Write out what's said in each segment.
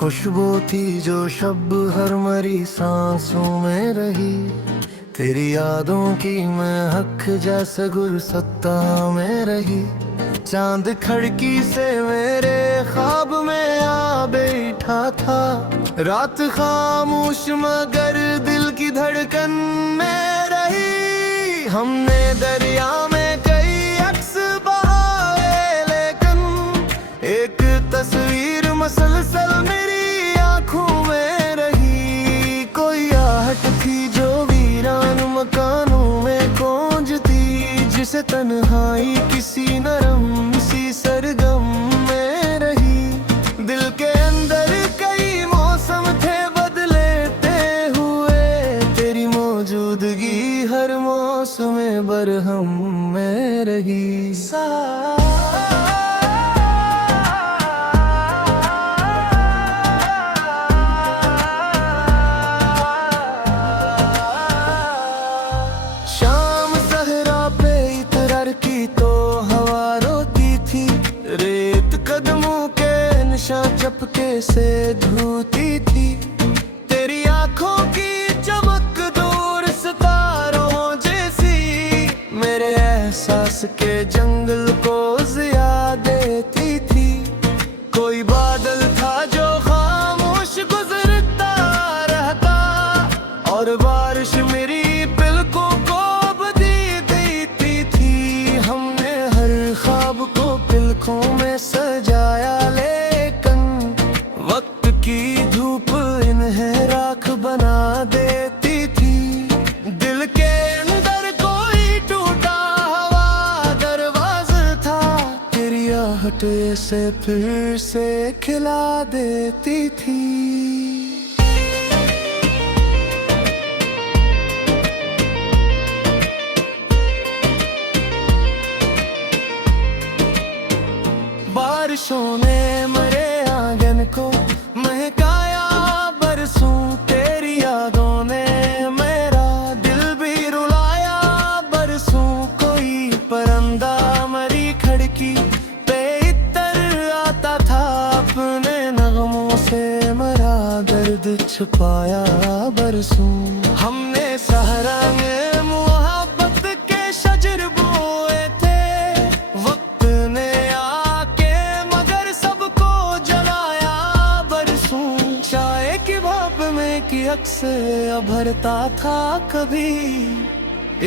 खुशबू थी जो शब हर मरी सांसों में रही। तेरी यादों की मैं हक जैसे गुलसत्ता में रही। चांद खिड़की से मेरे ख्वाब में आ बैठा था। रात खामोश मगर दिल की धड़कन में रही। हमने दरिया में कई अक्स बहाए, लेकिन एक तस्वीर मसलसल मेरी आंखों में रही। कोई आहट थी जो वीरान मकानों में गूंजती, जिसे तन्हाई किसी नरम सी सरगम में रही। दिल के अंदर कई मौसम थे बदलते हुए, तेरी मौजूदगी हर मौसम बरहम में रही। शाम सहरा पे इतरार की तो हवा रोती थी। रेत कदमों के निशान चपके से धोती थी। तेरी आंखों की चमक दूर सितारों जैसी मेरे एहसास के जंगल को जिया देती थी। कोई बादल था जो खामोश गुजरता रहता, और बारिश मेरी पलकों को बदी देती थी। हमने हर ख्वाब को पलकों में सजाया, लेकिन वक्त की धूप इन्हें राख बना देती थी। दिल के अंदर कोई टूटा हुआ दरवाजा था, तेरी आहट से फिर से खिला देती थी। बारिशों ने मेरे आंगन को महकाया बरसों, तेरी यादों ने मेरा दिल भी रुलाया बरसों। कोई परिंदा मरी खिड़की पे इतर आता था, अपने नगमों से मेरा दर्द छुपाया बरसों। हमने सहरा में मोहब्बत के शजर बोए थे, वक्त ने आके मगर सबको जलाया बरसों। चाय की भाप में की अक्स भरता था कभी,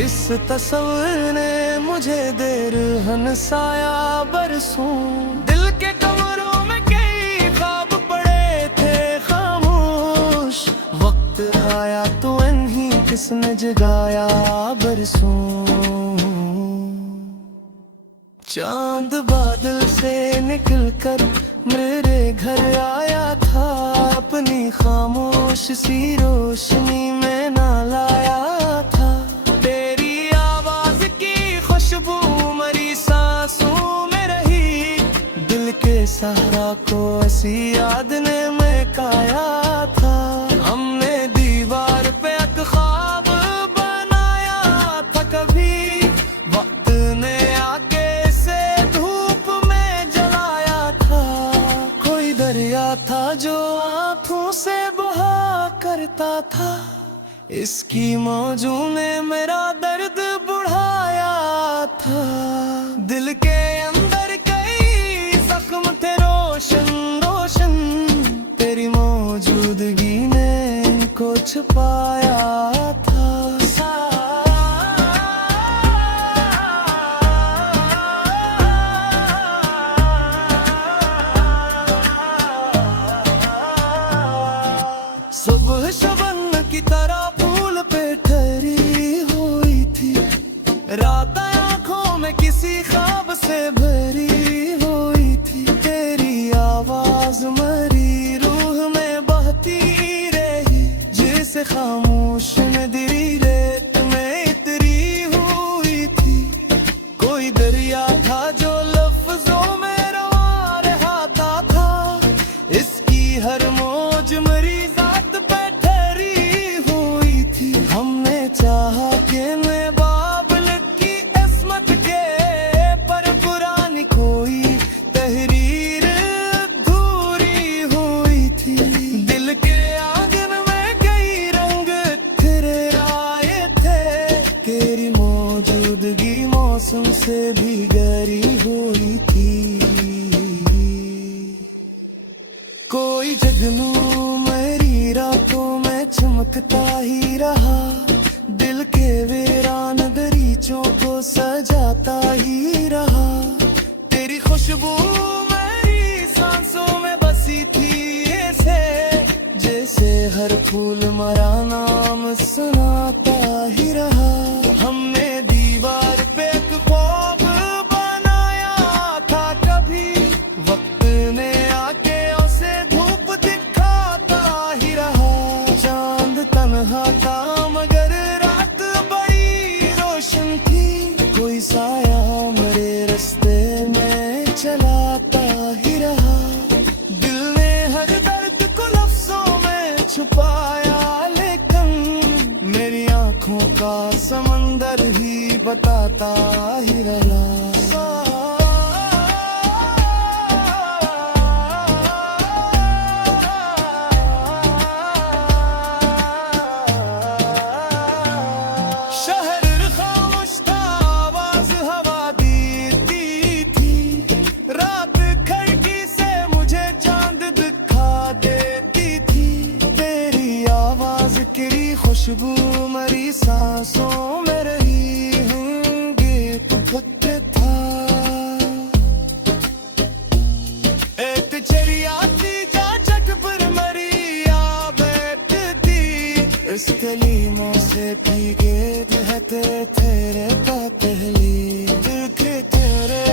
इस तस्वीर ने मुझे देर हंसाया बरसों। दिल के कमरों में कई ख्वाब पड़े थे खामोश, वक्त आया तो इन्हीं किसने जगाया बरसों। चांद बादल से निकलकर मेरे घर आया था, अपनी खामोश सी रोशनी में ना लाया था। तेरी आवाज की खुशबू मरी सांसों में रही, दिल के सहारा को ऐसी याद ने महकाया था। हमने दीवार पे एक ख्वाब बनाया था कभी, वक्त ने आके इसे धूप में जलाया था। कोई दरिया था जो आंखों से बहा करता था, इसकी मौजों ने मेरा दर्द बढ़ाया था। दिल के अंदर कई जख्म थे रोशन रोशन, तेरी मौजूदगी ने इनको छुपाया था। सुबह शबन की तरह फूल पे ठहरी हुई थी, रात आंखों में किसी ख्वाब से भरी हुई थी। तेरी आवाज मरी रूह में बहती रही, जिसे खामोश नदरी रेत में इतरी हुई थी। कोई दरिया था जो लफ्जों में रवा रहता था, इसकी हर मौज मरी जात पे ठहरी हुई थी। हमने चाहा कि मैं बाबल की इसमत के, पर पुरानी कोई तहरीर अधूरी हुई थी। गाता ही रहा, दिल के वीरान दरीचों को सजाता ही रहा। तेरी खुशबू मेरी सांसों में बसी थी ऐसे, जैसे हर फूल मरा नाम सुनाता ही रहा। हमने दीवार पे एक ख्वाब बनाया था कभी, वक्त ने आके उसे धूप दिखाता ही रहा। चांद तन्हा था मगर रात बड़ी रोशन थी, कोई साया मेरे रास्ते में चलाता ही रहा। दिल ने हर दर्द को लफ्जों में छुपाया, लेकिन मेरी आंखों का समंदर ही बताता ही रहा। शहर खामोश था, आवाज हवा देती थी, रात खिड़की से मुझे चांद दिखा देती थी। तेरी आवाज की खुशबू मेरी सांसों में रही, गीत खुद था। एक चिड़िया थी जा छत पर मरी आ बैठती, इस कलीमों से भीगे रहते तेरे पहली दिल के तेरे